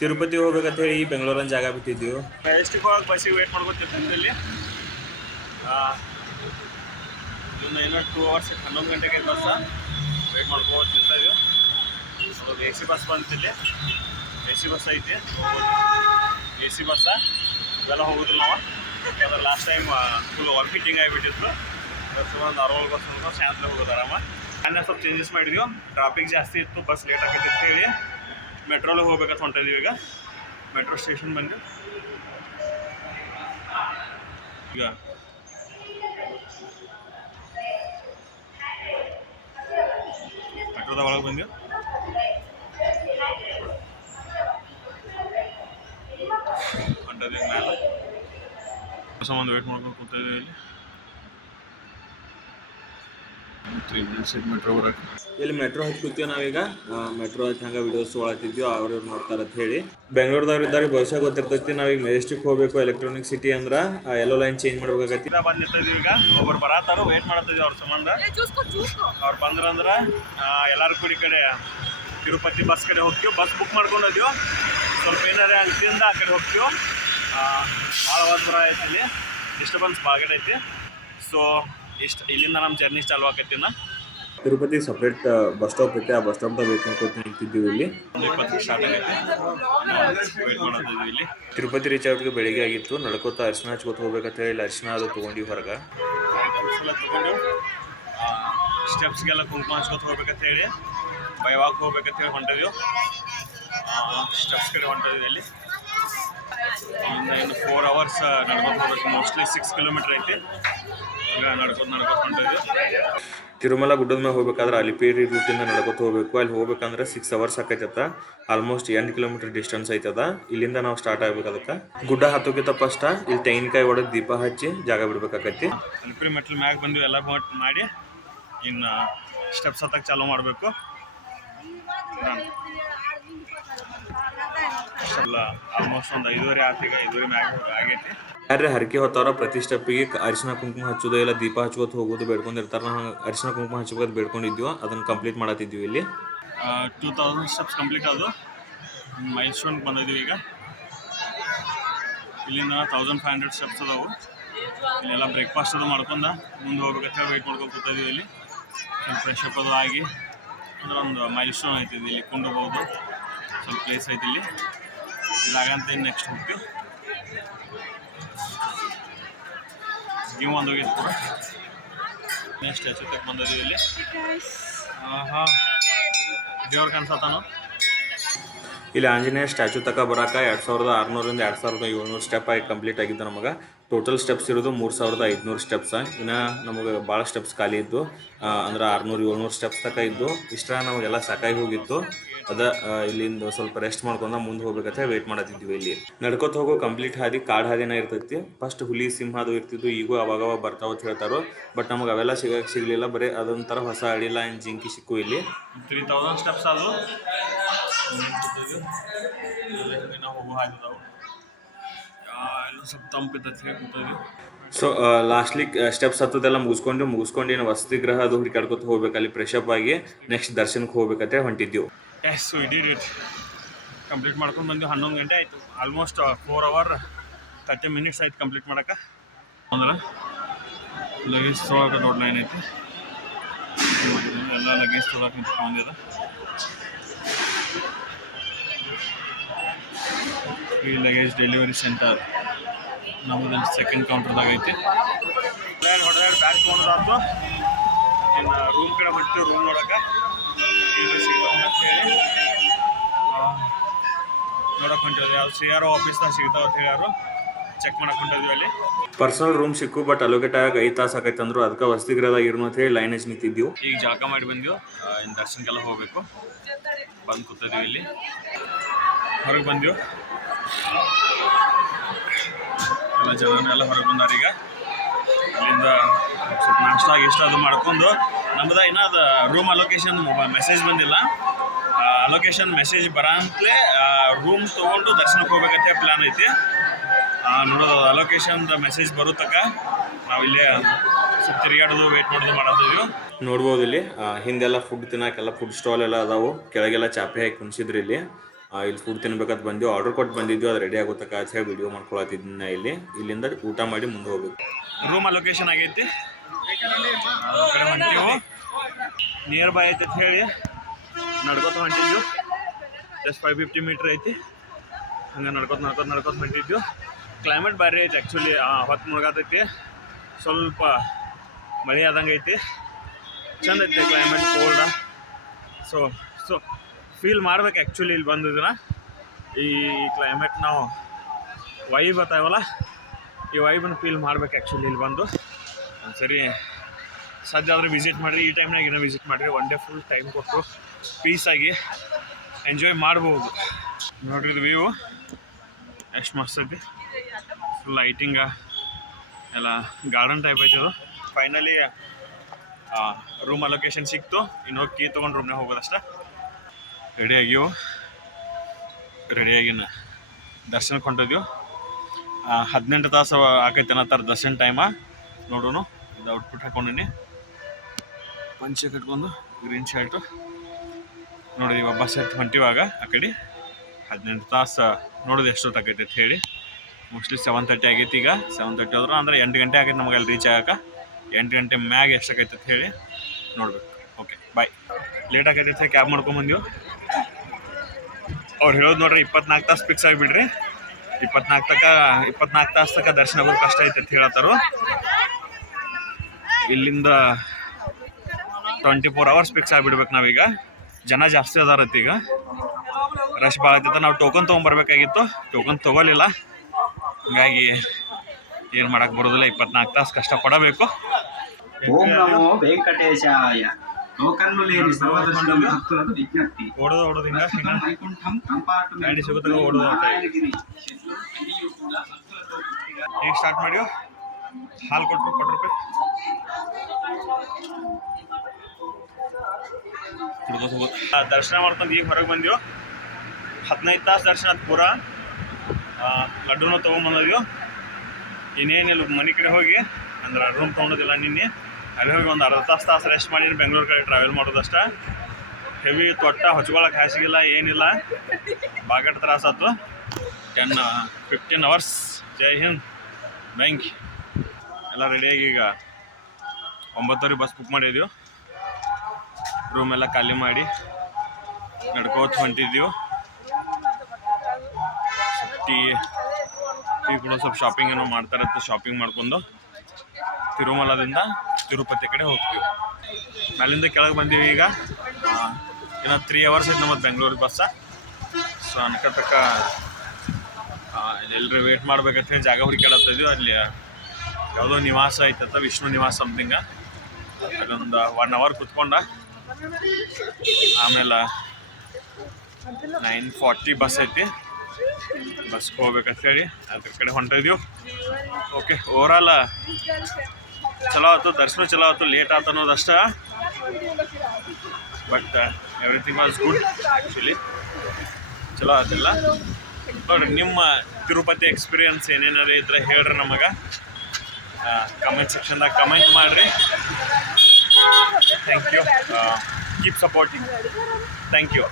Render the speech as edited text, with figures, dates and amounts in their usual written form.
ತಿರುಪತಿ ಹೋಗ್ಬೇಕಂತ ಹೇಳಿ ಬೆಂಗಳೂರನ್ನ ಜಾಗ ಬಿಟ್ಟಿದ್ದೀವಿ. ಮೆಜೆಸ್ಟಿಕ್ ಹೋಗಿ ಬಸ್ಸಿಗೆ ವೇಟ್ ಮಾಡ್ಕೊತಿರ್ತೀವಿ ಇಲ್ಲಿ. ಇನ್ನೂ 2 hours 11 ಗಂಟೆಗೆ ಬಸ್ ವೇಟ್ ಮಾಡ್ಕೊಂಡು ತಿಂತಾಯಿದ್ವಿ. ಸ್ವಲ್ಪ ಎ ಸಿ ಬಸ್ ಬಂತಿಲ್ಲಿ, ಎ ಸಿ ಬಸ್ ಐತಿ, ಎ ಸಿ ಬಸ್ಸ ಇವೆಲ್ಲ ಹೋಗೋದಿಲ್ಲ ನಾವು. ಯಾಕಂದ್ರೆ ಲಾಸ್ಟ್ ಟೈಮ್ ಫುಲ್ ವಾಮಿಟಿಂಗ್ ಆಗಿಬಿಟ್ಟಿತ್ತು. ಬಸ್ ಒಂದು ನಾರ್ಮಲ್ ಬಸ್ ಅಂತ ಶಾಂತ ಹೋಗೋದು ಆರಾಮ. ನಾನೇ ಸ್ವಲ್ಪ ಚೇಂಜಸ್ ಮಾಡಿದ್ವಿ, ಟ್ರಾಫಿಕ್ ಜಾಸ್ತಿ ಇತ್ತು, ಬಸ್ ಲೇಟ್ ಆಗೈತೆ ಅಂತ ಹೇಳಿ ಮೆಟ್ರೋಲಿಗೆ ಹೋಗ್ಬೇಕಂತ ಹೊಂಟಿದ್ವಿ. ಈಗ ಮೆಟ್ರೋ ಸ್ಟೇಷನ್ ಬಂದು ಈಗ ಮೆಟ್ರೋದ ಒಳಗೆ ಬಂದು ಹೊಂಟದ್ವಿ ಮೇಲೆ ಸಂಬಂಧ ವೇಟ್ ಮಾಡ್ಕೊಂಡು ಕೂತಿದ್ವಿ ಇಲ್ಲಿ. 3 minutes ಮೆಟ್ರೋ ಬರೋಕ್ಕೆ. ಇಲ್ಲಿ ಮೆಟ್ರೋ ಹತ್ತಿ ಕೂತೀವಿ ನಾವೀಗ. ಮೆಟ್ರೋ ಹತ್ತಿ ಹಂಗೆ ವಿಡಿಯೋಸ್ ತೊಗೊಳತ್ತಿದ್ವಿ, ಅವ್ರು ನೋಡ್ತಾರೆ ಅಂತ ಹೇಳಿ. ಬೆಂಗಳೂರದವ್ರು ಇದ್ದಾರೆ, ಬಹುಶಃ ಗೊತ್ತಿರ್ತೈತಿ. ನಾವೀಗ ಮೆಜೆಸ್ಟಿಕ್ ಹೋಗ್ಬೇಕು, ಎಲೆಕ್ಟ್ರಾನಿಕ್ ಸಿಟಿ ಅಂದ್ರೆ ಎಲ್ಲೋ ಲೈನ್ ಚೇಂಜ್ ಮಾಡ್ಬೇಕಾಗತ್ತಿ. ಬಂದು ನಿಂತಿದ್ವಿ ಈಗ, ಒಬ್ಬರು ಬರತ್ತಾರು, ವೇಟ್ ಮಾಡ್ತಿದ್ವಿ ಅವ್ರ ಸಂಬಂಧ. ಅವ್ರು ಬಂದ್ರಂದ್ರೆ ಎಲ್ಲರೂ ಕೂಡಿ ಕಡೆ ತಿರುಪತಿ ಬಸ್ ಕಡೆ ಹೋಗ್ತೀವಿ. ಬಸ್ ಬುಕ್ ಮಾಡ್ಕೊಂಡಿದ್ದೀವಿ, ಸ್ವಲ್ಪ ಏನಾರ ಅಂತಿಂದ ಆ ಕಡೆ ಹೋಗ್ತೀವಿ. ಭಾಳ ಬರ ಐತಿ ಇಲ್ಲಿ, ಡಿಸ್ಟರ್ಬೆನ್ಸ್ ಭಾಳ ಐತಿ. ಸೊ ಇಲ್ಲಿಂದ ನಮ್ಮ ಜರ್ನಿ ಚಾಲು ಆಕೈತಿನ. ತಿರುಪತಿ ಸಪ್ರೇಟ್ ಬಸ್ ಸ್ಟಾಪ್ ಐತೆ, ಆ ಬಸ್ ಸ್ಟಾಪ್ದಾಗ ವೇಟ್ ಮಾಡ್ಕೊತ ನಿಂತಿದ್ದೀವಿ ಇಲ್ಲಿ. 20 ಸ್ಟಾರ್ಟ್ ಆಗೈತಿ, ವೇಟ್ ಮಾಡ್ತಿದ್ವಿ ಇಲ್ಲಿ. ತಿರುಪತಿ ರೀಚ್ ಆಗೋದಕ್ಕೆ ಬೆಳಿಗ್ಗೆ ಆಗಿತ್ತು. ನಡ್ಕೋತ ಅರ್ಶಿನ ಹಚ್ಕೋತ ಹೋಗ್ಬೇಕಂತ ಹೇಳಿ ಅರ್ಶಿನ ಅದು ತೊಗೊಂಡಿವಿ ಹೊರಗೆ. ತಗೊಂಡು ಸ್ಟೆಪ್ಸ್ಗೆಲ್ಲ ಕುಂಕುಮ ಹಚ್ಕೋತ ಹೋಗ್ಬೇಕಂತ ಹೇಳಿ ಬೈವಾಗ ಹೋಗ್ಬೇಕಂತ ಹೇಳಿ ಹೊಂಟಿದ್ವಿ. ಸ್ಟೆಪ್ಸ್ ಕಡೆ ಹೊಂಟಿದ್ವಿ ಇಲ್ಲಿ. ಇನ್ನು 4 hours ನಡ್ಕೊಂಡು ಹೋಗ್ಬೇಕು. ಮೋಸ್ಟ್ಲಿ 6 kilometers ಐತಿ. ಈಗ ನಡ್ಕೊಂಡು ಹೊಂಟಿದ್ವಿ. ತಿರುಮಲ ಗುಡ್ಡದ ಮೇಲೆ ಹೋಗ್ಬೇಕಾದ್ರೆ ಅಲಿಪಿರಿ ರೂಟಿಂದ ನಡ್ಕೋತ ಹೋಗ್ಬೇಕು. ಅಲ್ಲಿ ಹೋಗ್ಬೇಕಂದ್ರೆ 6 hours ಆಕೈತತ್ತ. ಆಲ್ಮೋಸ್ಟ್ 8 kilometers ಡಿಸ್ಟೆನ್ಸ್ ಐತದ. ಇಲ್ಲಿಂದ ನಾವು ಸ್ಟಾರ್ಟ್ ಆಗ್ಬೇಕು. ಅದಕ್ಕೆ ಗುಡ್ಡ ಹತ್ತೋಕ್ಕಿಂತ ಫಸ್ಟ್ ಇಲ್ಲಿ ತೆಂಗಿನಕಾಯಿ ಹೊಡೆದು ದೀಪ ಹಚ್ಚಿ ಜಾಗ ಬಿಡ್ಬೇಕಾಕೈತಿ. ಅಲಿಪಿರಿ ಮೆಟ್ಲು ಮ್ಯಾಗ ಬಂದ್ವಿ, ಎಲ್ಲ ಮಾಡಿ ಇನ್ನು ಸ್ಟೆಪ್ಸ್ ಹತ್ತಕ್ಕೆ ಚಾಲೂ ಮಾಡಬೇಕು. ಎಲ್ಲ ಆಲ್ಮೋಸ್ಟ್ ಒಂದು 5:30 ಆತಿಗೆ 5:30 ಮ್ಯಾಗ ಆಗೈತಿ. ಯಾರೇ ಹರಕೆ ಹೊತ್ತಾರ ಪ್ರತಿ ಸ್ಟೆಪ್ಪಿಗೆ ಅರಿಶಿನ ಕುಂಕುಮ ಹಚ್ಚೋದು, ಇಲ್ಲ ದೀಪ ಹಚ್ಕೋತ ಹೋಗೋದು ಬೇಡ್ಕೊಂಡಿರ್ತಾರ. ನಾವು ಅರಿಶಿನ ಕುಂಕುಮ ಹಚ್ಕೋದು ಬೇಡ್ಕೊಂಡಿದ್ವಿ, ಅದನ್ನು ಕಂಪ್ಲೀಟ್ ಮಾಡತ್ತಿದ್ವಿ ಇಲ್ಲಿ. 2000 ಸ್ಟೆಪ್ಸ್ ಕಂಪ್ಲೀಟ್ ಅದು. ಮೈಲ್ ಸ್ಟೋನ್ಗೆ ಬಂದಿದ್ದೀವಿ ಈಗ. ಇಲ್ಲಿಂದ 1500 ಸ್ಟೆಪ್ಸ್ ಅದಾವು. ಇಲ್ಲೆಲ್ಲ ಬ್ರೇಕ್ಫಾಸ್ಟ್ ಅದು ಮಾಡ್ಕೊಂಡು ಮುಂದೆ ಹೋಗ್ಬೇಕಂತ ವೆಯ್ಟ್ ಮಾಡ್ಕೊಂಡು ಕೂತಿದ್ದೀವಿ ಇಲ್ಲಿ. ಸ್ವಲ್ಪ ಫ್ರೆಶ್ ಅಪ್ ಅದು ಆಗಿ ಅಂದ್ರೆ ಒಂದು ಮೈಲ್ ಸ್ಟೋನ್ ಐತಿ ಇಲ್ಲಿ, ಕೊಂಡೋಗ್ಬೋದು. ಸ್ವಲ್ಪ ಪ್ಲೇಸ್ ಐತಿ ಇಲ್ಲಿ. ಇಲ್ಲಾಗಂತ ನೆಕ್ಸ್ಟ್ ಹೋಗ್ತೀವಿ. ನೀವು ಒಂದು ಹೋಗಿದ್ದು ಕೂಡ ನೆಕ್ಸ್ಟ್ ಸ್ಟ್ಯಾಚು ತಕ್ಕ ಬಂದಿದ್ದೀವಿ ಇಲ್ಲಿ. ದೇವ್ರ ಕನ್ಸತ್ತಾನು. ಇಲ್ಲಿ ಆಂಜನೇಯ ಸ್ಟ್ಯಾಚು ತಕ ಬರಾಕ 2600ರಿಂದ 2700 ಸ್ಟೆಪ್ ಆಗಿ ಕಂಪ್ಲೀಟ್ ಆಗಿದ್ದು. ನಮಗೆ ಟೋಟಲ್ ಸ್ಟೆಪ್ಸ್ ಇರೋದು 3500 ಸ್ಟೆಪ್ಸ್. ಇನ್ನು ನಮಗೆ ಭಾಳ ಸ್ಟೆಪ್ಸ್ ಖಾಲಿ ಇದ್ದು, ಅಂದ್ರೆ 600-700 ಸ್ಟೆಪ್ಸ್ ತಕ ಇದ್ದು. ಇಷ್ಟ ನಮಗೆಲ್ಲ ಸಾಕಾಗಿ ಹೋಗಿತ್ತು. ಇಲ್ಲಿಂದ ಸ್ವಲ್ಪ ರೆಸ್ಟ್ ಮಾಡ್ಕೊಂಡು ಮುಂದೆ ಹೋಗ್ಬೇಕಂತ ವೆಯ್ಟ್ ಮಾಡತ್ತಿದ್ವಿ. ಇಲ್ಲಿ ನಡ್ಕೊತ ಹೋಗೋ ಕಂಪ್ಲೀಟ್ ಹಾದಿ ಕಾಡು ಹಾದಿನ ಇರ್ತೈತಿ. ಫಸ್ಟ್ ಹುಲಿ ಸಿಂಹ ಅದು ಇರ್ತಿದ್ದು, ಈಗೂ ಅವಾಗವಾಗ ಬರ್ತಾವ ಅಂತ ಹೇಳ್ತಾರೋ. ಬಟ್ ನಮಗೆ ಅವೆಲ್ಲ ಸಿಗಲಿಲ್ಲ. ಬರೀ ಅದೊಂಥರ ಹೊಸ ಅಡಿಲ್ಲ ಏನು ಜಿಂಕಿ ಸಿಕ್ಕು ಇಲ್ಲಿ. 3000 ಸ್ಟೆಪ್ಸ್ ಅದು ಹೋಗೋ ಹಾದಿದಾವು. ಎಲ್ಲ ಸ್ವಲ್ಪ ತಂಪಿದ್ದಕ್ಕೆ ಕೂತಿದ್ವಿ. ಸೊ ಲಾಸ್ಟ್ಲಿ ಸ್ಟೆಪ್ಸ್ ಹತ್ತದೆಲ್ಲ ಮುಗಿಸ್ಕೊಂಡು ಏನು ವಸತಿ ಗೃಹ ಅದು ಹುಡುಕಾಡ್ಕೊತ ಹೋಗ್ಬೇಕು. ಅಲ್ಲಿ ಫ್ರೆಶ್ ಅಪ್ ಆಗಿ ನೆಕ್ಸ್ಟ್ ದರ್ಶನಕ್ಕೆ ಹೋಗ್ಬೇಕಂತ ಹೊಂಟಿದ್ದೀವಿ. ಸೊ ಇಡೀ ಕಂಪ್ಲೀಟ್ ಮಾಡ್ಕೊಂಡು ಬಂದು 11 ಗಂಟೆ ಆಯಿತು. ಆಲ್ಮೋಸ್ಟ್ 4 hours 30 minutes ಆಯ್ತು ಕಂಪ್ಲೀಟ್ ಮಾಡೋಕೆ. ಅಂದ್ರೆ ಲಗೇಜ್ ತೊಗೊಳಕ್ಕೆ ದೊಡ್ಡ ಲೈನ್ ಐತಿ. ಎಲ್ಲ ಲಗೇಜ್ ತೊಗೊಳಕ್ಕೆ ನಿಂತ್ಕೊಂಡಿದೆ. ಈ ಲಗೇಜ್ ಡೆಲಿವರಿ ಸೆಂಟರ್ ನಮ್ಮದು ಸೆಕೆಂಡ್ ಕೌಂಟರ್ದಾಗ ಐತಿ. ಹೊಡೆದಾಡಿ ಬ್ಯಾಗ್ ತೊಗೊಂಡ್ರಾತು. ಇನ್ನು ರೂಮ್ ಕಡೆ ಹೊಂಟಿವಿ. ರೂಮ್ ನೋಡೋಕೆ ಸಿಗ್ತಾವ ಅಂತ ಹೇಳಿ ನೋಡಕ್ಕೆ ಹೊಂಟಿದ್ವಿ. ಯಾವ್ದು CRO ಆಫೀಸ್ದಾಗ ಸಿಗ್ತಾವ ಅಂತ ಹೇಳಿ ಚೆಕ್ ಮಾಡಕ್ಕೆ ಹೊಂಟಿದ್ವಿ. ಅಲ್ಲಿ ಪರ್ಸನಲ್ ರೂಮ್ ಸಿಕ್ಕು, ಬಟ್ ಅಲೋಕೇಟ್ ಆಗಿ 5 ತಾಸು ಆಕೈತೆ ಅಂದ್ರು. ಅದಕ್ಕೆ ವಸತಿ ಗೃಹದಾಗ ಇರೋಣ ಅಂತ ಹೇಳಿ ಲೈನ್ ಹಚ್ಚಿ ನಿಂತಿದ್ದೀವಿ. ಈಗ ಜಾಗ ಮಾಡಿ ಬಂದೀವಿ. ಇನ್ನು ದರ್ಶನಕ್ಕೆಲ್ಲ ಹೋಗಬೇಕು. ಬಂದು ಕೂತಿದ್ದೀವಿ ಇಲ್ಲಿ. ಹೊರಗೆ ಬಂದೀವಿ. ಎಲ್ಲ ಜನರೆಲ್ಲ ಹೊರಗೆ ಬಂದಾರ. ಈಗ ಅಲ್ಲಿಂದ ಸ್ವಲ್ಪ ನಾಷ್ಟ ಇಷ್ಟ ಅದು ಮಾಡ್ಕೊಂಡು ನಮ್ದು ಇನ್ನೂ ಅದು ರೂಮ್ ಅಲೋಕೇಶನ್ ಮೆಸೇಜ್ ಬಂದಿಲ್ಲ. ಅಲೋಕೇಶನ್ ಮೆಸೇಜ್ ಬರೋಂತಲೇ ರೂಮ್ ತೊಗೊಂಡು ದರ್ಶನಕ್ಕೆ ಹೋಗ್ಬೇಕಂತ ಪ್ಲ್ಯಾನ್ ಐತಿ. ನೋಡೋದು ಅಲೋಕೇಶನ್ದ ಮೆಸೇಜ್ ಬರೋ ತನಕ ನಾವಿಲ್ಲೇ ಸ್ವಲ್ಪ ತಿರುಗಾಡೋದು ವೇಟ್ ಮಾಡೋದು ಮಾಡತ್ತಿದ್ವಿ. ನೋಡ್ಬೋದು ಇಲ್ಲಿ ಹಿಂದೆಲ್ಲ ಫುಡ್ ತಿನ್ನೋಕೆಲ್ಲ ಫುಡ್ ಸ್ಟಾಲ್ ಎಲ್ಲ ಅದಾವು. ಕೆಳಗೆಲ್ಲ ಚಾಪೆ ಹಾಕಿ ಕುಣಿಸಿದ್ರು ಇಲ್ಲಿ. ಇಲ್ಲಿ ಫುಡ್ ತಿನ್ಬೇಕಂತ ಬಂದ್ವಿ, ಆರ್ಡರ್ ಕೊಟ್ಟು ಬಂದಿದ್ವಿ, ಅದು ರೆಡಿ ಆಗೋತಕ್ಕ ಅಂತ ಹೇಳಿ ವಿಡಿಯೋ ಮಾಡ್ಕೊಳತ್ತಿದ್ನ ಇಲ್ಲಿಂದ ಊಟ ಮಾಡಿ ಮುಂದೆ ಹೋಗ್ಬೇಕು. ರೂಮ್ ಅಲೊಕೇಶನ್ ಆಗೈತಿ, ನಿಯರ್ ಬೈ ಐತೆ ಅಂತ ಹೇಳಿ ನಡ್ಕೋತ ಹೊಂಟಿದ್ವಿ. ಜಸ್ಟ್ 550 ಮೀಟ್ರ್ ಐತಿ, ಹಂಗೆ ನಡ್ಕೋತ ಹೊಂಟಿದ್ವಿ. ಕ್ಲೈಮೇಟ್ ಭಾರಿ ಐತಿ ಆ್ಯಕ್ಚುಲಿ, ಹೊತ್ತು ಮುಳುಗಾತೈತಿ, ಸ್ವಲ್ಪ ಮಳೆ ಆದಂಗೆ ಐತಿ, ಚಂದ ಐತಿ ಕ್ಲೈಮೇಟ್, ಕೋಲ್ಡ. ಸೊ ಫೀಲ್ ಮಾಡ್ಬೇಕು ಆ್ಯಕ್ಚುಲಿ ಇಲ್ಲಿ ಬಂದಿದ್ದೀನ ಈ ಕ್ಲೈಮೇಟ್ ನಾವು ವೈಬ್ ಬರ್ತಾವಲ್ಲ, ಈ ವೈಬನ್ನು ಫೀಲ್ ಮಾಡ್ಬೇಕು ಆ್ಯಕ್ಚುಲಿ ಇಲ್ಲಿ ಬಂದು. ಒಂದ್ಸರಿ ಸದ್ಯ ಆದರೆ ವಿಸಿಟ್ ಮಾಡಿರಿ, ಈ ಟೈಮ್ನಾಗ ಏನೋ ವಿಸಿಟ್ ಮಾಡಿರಿ, ಒನ್ ಡೇ ಫುಲ್ ಟೈಮ್ ಕೊಟ್ಟು ಪೀಸಾಗಿ ಎಂಜಾಯ್ ಮಾಡ್ಬೋದು. ನೋಡ್ರಿ ಇದು ವ್ಯೂ ಎಷ್ಟು ಮಸ್ತ್ ಐತಿ, ಫುಲ್ ಲೈಟಿಂಗ ಎಲ್ಲ ಗಾರ್ಡನ್ ಟೈಪ್ ಐತಿ. ಅದು ಫೈನಲಿ ರೂಮ್ ಅಲೊಕೇಶನ್ ಸಿಕ್ತು, ಇನ್ನು ಕೀ ತೊಗೊಂಡು ರೂಮ್ನಾಗ ಹೋಗೋದಷ್ಟ. ರೆಡಿಯಾಗಿನ ದರ್ಶನಕ್ಕೆ ಹೊಂಟಿದ್ವಿ. 18 ತಾಸು ಆಕೈತೆ ಅನ್ನತ್ತಾರ ದರ್ಶನ ಟೈಮ. ನೋಡೋಣ, ಇದು ಔಟ್ಫಿಟ್ ಹಾಕೊಂಡಿನಿ, ಪಂಚೆ ಕಟ್ಕೊಂಡು ಗ್ರೀನ್ ಶರ್ಟು. ನೋಡಿ ಇವಾಗ ಬಸ್ ಎತ್ತು ಹೊಂಟಿವಾಗ ಆ ಕಡೆ 18 ತಾಸು ನೋಡೋದು ಎಷ್ಟೊತ್ತಾಗೈತೆ ಅಂತ ಹೇಳಿ. ಮೋಸ್ಟ್ಲಿ 7:30 ಆಗೈತಿ. ಈಗ 7:30 ಆದ್ರೆ ಅಂದರೆ 8 ಗಂಟೆ ಆಗೈತೆ ನಮಗೆ ಅಲ್ಲಿ ರೀಚ್ ಆಗಕ್ಕೆ. 8 ಗಂಟೆ ಮ್ಯಾಗ ಎಷ್ಟಾಗೈತೆ ಅಂತ ಹೇಳಿ ನೋಡ್ಬೇಕು. Okay bye. ಲೇಟ್ ಆಗೈತೆ ಅಂತ ಕ್ಯಾಬ್ ಮಾಡ್ಕೊಂಬಂದಿವಿ. ಅವ್ರು ಹೇಳೋದು ನೋಡ್ರಿ 24 ತಾಸು ಫಿಕ್ಸ್ ಆಗಿಬಿಡ್ರಿ, 24 ತಾಸು ತನಕ ದರ್ಶನ ಆಗೋದು ಕಷ್ಟ ಐತೆ ಅಂತ ಹೇಳತ್ತಾರು. ಇಲ್ಲಿಂದ 24 ಅವರ್ಸ್ ಫಿಕ್ಸ್ ಆಗಿಬಿಡ್ಬೇಕು ನಾವೀಗ. ಜನ ಜಾಸ್ತಿ ಅದಾರತ್ತೆ, ಈಗ ರಶ್ ಭಾಳ ಐತೈತೆ. ನಾವು ಟೋಕನ್ ತೊಗೊಂಬರ್ಬೇಕಾಗಿತ್ತು, ಟೋಕನ್ ತೊಗೊಲಿಲ್ಲ, ಹೀಗಾಗಿ ಏನು ಮಾಡಕ್ಕೆ ಬರೋದಿಲ್ಲ. 24 ತಾಸು ಕಷ್ಟಪಡಬೇಕು. ಓಂ ನಮೋ ವೆಂಕಟೇಶಾಯ. ಟೋಕನ್ನು ಲೇರಿ ಸರ್ವದರ್ಶನಂ ಭಕ್ತುలకు ವಿಜ್ಞಪ್ತಿ. ಓಡೋದು ಹಿಂಗ ವೈಕುಂಠಂ ಕಂಪಾರ್ಟ್ಮೆಂಟ್ ಗಾಡಿ ಸಿಗುತ್ತಾಗ ಓಡೋದು. ಈಗ ಸ್ಟಾರ್ಟ್ ಮಾಡಿವು, ಹಾಲು ಕೊಟ್ಟರು ₹40 ಕುಡ್ಕೋತ ಹೋಗೋದು. ದರ್ಶನ ಮಾಡ್ಕೊಂಡು ಈಗ ಹೊರಗೆ ಬಂದೆವು. 15 ತಾಸು ದರ್ಶನ ಅದು ಪೂರ. ಲಡ್ಡುನೂ ತೊಗೊಂಬಂದಿದ್ವಿ. ಇನ್ನೇನಿಲ್ಲ ಮನೆ ಕಡೆ ಹೋಗಿ ಅಂದ್ರೆ ರೂಮ್ ತೊಗೊಂಡೋದಿಲ್ಲ ನಿನ್ನೆ, ಅಲ್ಲಿ ಹೋಗಿ ಒಂದು ಅರ್ಧ ತಾಸು ರೆಸ್ಟ್ ಮಾಡಿ ಬೆಂಗಳೂರು ಕಡೆ ಟ್ರಾವೆಲ್ ಮಾಡೋದಷ್ಟ. ಹೆವಿ ತೊಟ್ಟ ಹೊಚ್ಕೊಳಕ್ಕೆ ಹಾಸಿಗಿಲ್ಲ, ಏನಿಲ್ಲ, ಬಾಗಟ್ ತ್ರಾಸಾತು. 10-15 ಅವರ್ಸ್. ಜೈ ಹಿಂದ್, ಬ್ಯಾಂಕ್ ಎಲ್ಲ ರೆಡಿಯಾಗಿ ಈಗ 9:00 ಬಸ್ ಬುಕ್ ಮಾಡಿದ್ದೀವಿ. ರೂಮ್ ಎಲ್ಲ ಖಾಲಿ ಮಾಡಿ ನಡ್ಕೋತ ಹೊಂಟಿದ್ದೀವಿ. ಟೀ ಕೂಡ ಸ್ವಲ್ಪ ಶಾಪಿಂಗ್ ಏನೋ ಮಾಡ್ತಾರತ್ತೆ, ಶಾಪಿಂಗ್ ಮಾಡ್ಕೊಂಡು ತಿರುಮಲದಿಂದ ತಿರುಪತಿ ಕಡೆ ಹೋಗ್ತೀವಿ. ಅಲ್ಲಿಂದ ಕೆಳಗೆ ಬಂದೀವಿ. ಈಗ ಇನ್ನೂ 3 ಅವರ್ಸ್ ಐತೆ ನಮ್ಮದು ಬೆಂಗಳೂರು ಬಸ್ಸ. ಸೊ ಅನ್ಕತಕ್ಕ ಎಲ್ಲರೂ ವೇಟ್ ಮಾಡ್ಬೇಕಂತ ಜಾಗ ಹುಡುಕಾಡತ್ತಿದ್ವಿ. ಅಲ್ಲಿ ಯಾವುದೋ ನಿವಾಸ ಐತತ್ತ, ವಿಷ್ಣು ನಿವಾಸ ಸಮಥಿಂಗ. ಅಲ್ಲೊಂದು 1 ಅವರ್ ಕುತ್ಕೊಂಡ ಆಮೇಲೆ 9:40 ಬಸ್ ಐತಿ, ಬಸ್ಗೆ ಹೋಗ್ಬೇಕಂತ ಹೇಳಿ ಅದ್ರ ಕಡೆ ಹೊಂಟಿದ್ದೀವಿ. ಓಕೆ, ಓವರಾಲ್ ಚಲೋ ಆಯ್ತು, ದರ್ಶನ ಚಲೋ ಆಯ್ತು. ಲೇಟ್ ಆಯ್ತು ಅನ್ನೋದಷ್ಟ, but everything was good actually. ಚಲೋ ಆಯ್ತಿಲ್ಲ. ನೋಡಿರಿ, ನಿಮ್ಮ ತಿರುಪತಿ ಎಕ್ಸ್ಪೀರಿಯನ್ಸ್ ಏನೇನಾರು ಇದ್ರೆ ಹೇಳ್ರಿ ನಮಗೆ, ಕಮೆಂಟ್ ಸೆಕ್ಷನ್ದಾಗ ಕಮೆಂಟ್ ಮಾಡಿರಿ. Thank you. Keep supporting. Thank you.